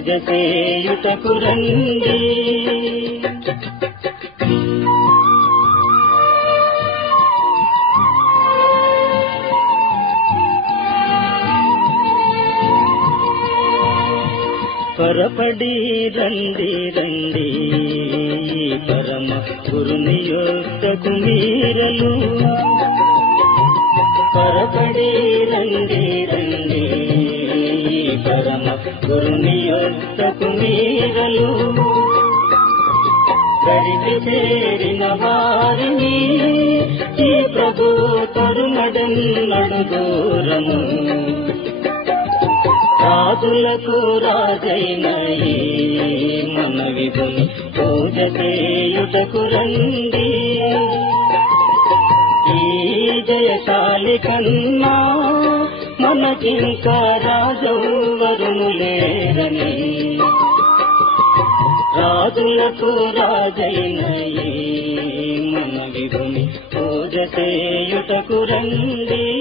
పూజ చేయుటకు రండి. త్వరపడి రండి రండి పరమ గురుని యొద్దకు మీరలు. త్వరపడి రండి రండి పరమ గురుని యొద్దకు మీరలు. గడికి చేరిన వారిని ఈ ప్రభు తరుణడన్నడు దూరము. రాజులకు రాజైన మన విభుని పూజ చేయుటకు రండి. ఈ జయశాలి కన్నా మనకింకా రాజెవ్వరును లేరని. రాజులకు రాజైన మన విభుని పూజ చేయుటకు రండి.